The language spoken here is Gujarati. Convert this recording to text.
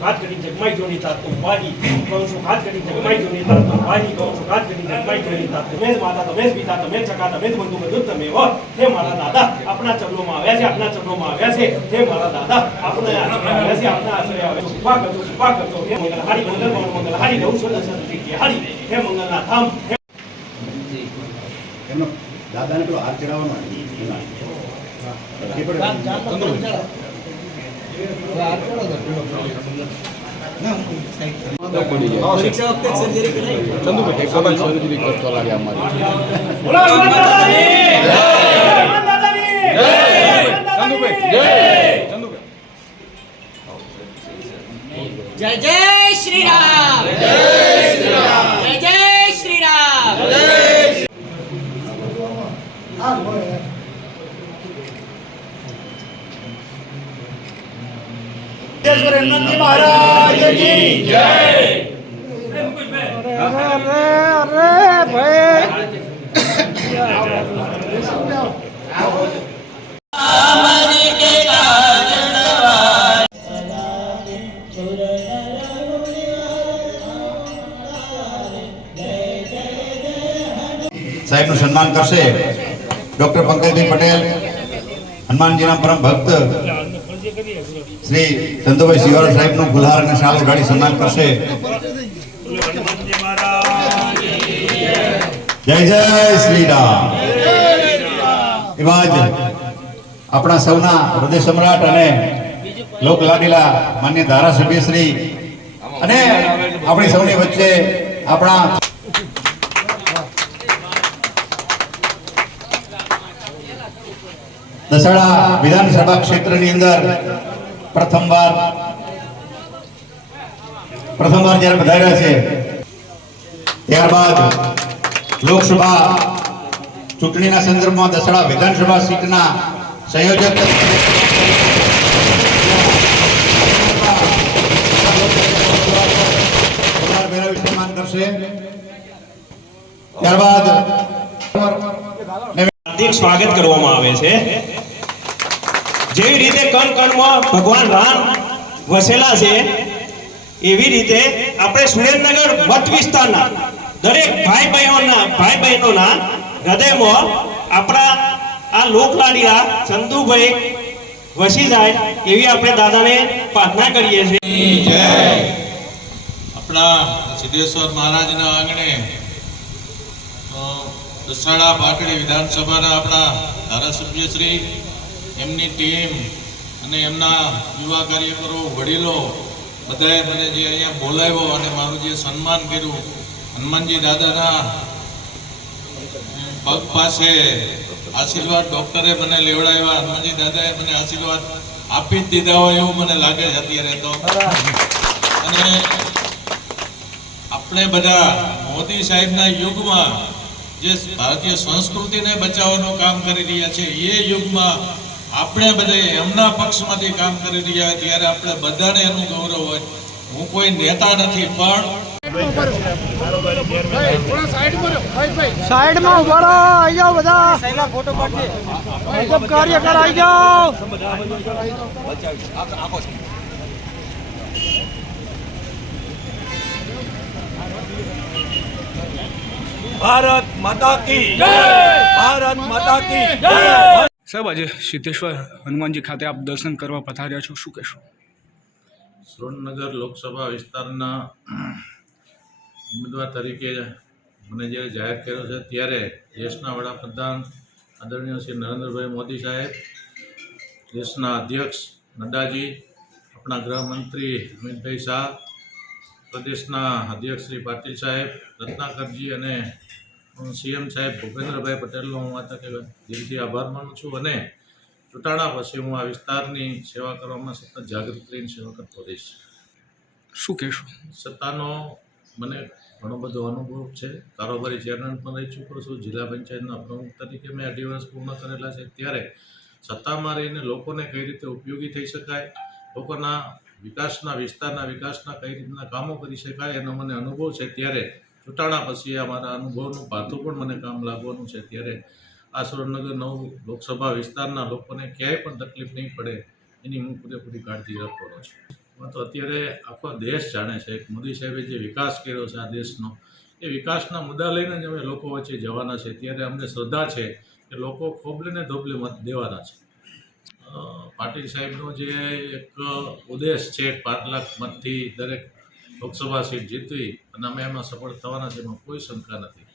તાતું વાહી કહું છું ખાત કરી જગમાઈ જોની તાતું વાહી કહું છું ખાત કરી જગમાઈ જોની તાતું મેં જ માતા તમે જ પિતા તમે જ ચકા તમે જ બંધુ બધું તમે હો હે મારા દાદા આપણા ચરણોમાં આવ્યા છે આપણા ચરણોમાં આવ્યા છે. હે મારા દાદા આપણે આવ્યા છે આપણા આશ્રય આવ્યા છે. કૃપા કરજો કૃપા કરજો. હે મંગલ હારી મંગલ મંગલ મંગલ હારી. નવ સો દસ જગ્યાએ હારી. હે મંગલના ધામ. હે એમનો દાદાને પેલો હાથ ચડાવવાનો એ પણ પરીક્ષા વખતે સર્જરી કરાવી ચંદુભાઈ કદાચ સર્જરી કરતો લાગે અમારી જય જય હનુમાન દાદાની જય ચંદુભાઈ જય જય શ્રી રામ. જય શ્રી રામ સાહેબનું સન્માન કરશે ડોક્ટર પંકજભાઈ પટેલ હનુમાનજીના પરમ ભક્ત શ્રી ચંદુભાઈ શિવાળા સાહેબનું ગુલહાર અને શાલ ઉડાડી સન્માન કરશે. જય જય શ્રી રામ જ આપણા સૌના હૃદય સમ્રાટ અને લોક લાડીલા માન્ય ધારાસભ્ય શ્રી અને આપણી સૌની વચ્ચે આપણા દસાડા વિધાનસભા ક્ષેત્રની અંદર પ્રથમવાર પ્રથમવાર જ્યારે પધાર્યા છે, ત્યારબાદ લોકસભા ચૂંટણીના સંદર્ભમાં દસડા વિધાનસભા સીટના સંયોજક ત્યારબાદ સ્વાગત કરવામાં આવે છે. જેવી રીતે કણ કણમાં ભગવાન રામ વસેલા છે, એવી રીતે આપણે સુરેન્દ્રનગર મત વિસ્તારના દરેક ભાઈ બહેનોના ભાઈ બહેનોના હૃદયમાં આપણા આ લોકલાડીલા ચંદુભાઈ વસી જાય એવી આપણે દાદાને પ્રાર્થના કરીએ છીએ. આપણા સિદ્ધેશ્વર મહારાજના આંગણે દસાડા પાટડી વિધાનસભાના આપણા ધારાસભ્ય શ્રી એમની ટીમ અને એમના યુવા કાર્યકરો, વડીલો બધાએ મને જે અહીંયા બોલાવ્યો અને મારું જે સન્માન કર્યું, હનુમાનજી દાદાના પગ પાસે આશીર્વાદ ડૉક્ટરે મને લેવડાવ્યા, હનુમાનજી દાદાએ મને આશીર્વાદ આપી જ દીધા હોય એવું મને લાગે છે અત્યારે તો. અને આપણે બધા મોદી સાહેબના યુગમાં જે ભારતીય સંસ્કૃતિને બચાવવાનું કામ કરી રહ્યા છે, એ યુગમાં આપણે બધા એમના પક્ષમાંથી કામ કરી રહ્યા ત્યારે આપણે બધાને એનું ગૌરવ હોય. હું કોઈ નેતા નથી પણ સાઈડમાં ઊભા રહો આઈ જાઓ બધા. ભાજપ કાર્યકર આઈ જાઓ. ભારત માતા કી ભારત માતા કી સાહેબ, આજે સિદ્ધેશ્વર હનુમાનજી ખાતે આપ દર્શન કરવા પધાર્યા છો. શું કહેશો? સુરેન્દ્રનગર લોકસભા વિસ્તારના ઉમેદવાર તરીકે મને જ્યારે જાહેર કર્યો છે, ત્યારે દેશના વડાપ્રધાન આદરણીય શ્રી નરેન્દ્રભાઈ મોદી સાહેબ, દેશના અધ્યક્ષ નડ્ડાજી, આપણા ગૃહમંત્રી અમિતભાઈ શાહ, પ્રદેશના અધ્યક્ષ શ્રી પાટીલ સાહેબ, રત્નાકરજી અને સીએમ સાહેબ ભૂપેન્દ્રભાઈ પટેલનો હું આ તકે દિલથી આભાર માનું છું અને ચૂંટાણા પછી હું આ વિસ્તારની સેવા કરવામાં સતત જાગૃત રહીને સેવા કરતો રહીશ. શું કહેશો? સત્તાનો મને ઘણો બધો અનુભવ છે. કારોબારી ચેરમેન પણ રહી ચૂક્યો છું. જિલ્લા પંચાયતના પ્રમુખ તરીકે મેં અઢી વર્ષ પૂર્ણ કરેલા છે. ત્યારે સત્તામાં રહીને લોકોને કઈ રીતે ઉપયોગી થઈ શકાય લોકોના વિકાસના વિસ્તારના વિકાસના કઈ રીતના કામો કરી શકાય એનો મને અનુભવ છે. ત્યારે ચૂંટાણા પછી આ મારા અનુભવનું પાથું પણ મને કામ લાગવાનું છે. ત્યારે આ સુરેન્દ્રનગર નવ લોકસભા વિસ્તારના લોકોને ક્યાંય પણ તકલીફ નહીં પડે એની હું પૂરેપૂરી કાળજી રાખવાનો છું. તો અત્યારે આખો દેશ જાણે છે. મોદી સાહેબે જે વિકાસ કર્યો છે આ દેશનો, એ વિકાસના મુદ્દા લઈને જ અમે લોકો વચ્ચે જવાના છે. ત્યારે અમને શ્રદ્ધા છે કે લોકો ખોબલે ને ધોબલે મત દેવાના છે. પાટીલ સાહેબનો જે એક ઉદ્દેશ છે પાંચ લાખ મતથી દરેક લોકસભા સીટ જીતવી અને અમે એમાં સફળ થવાના છે એમાં કોઈ શંકા નથી.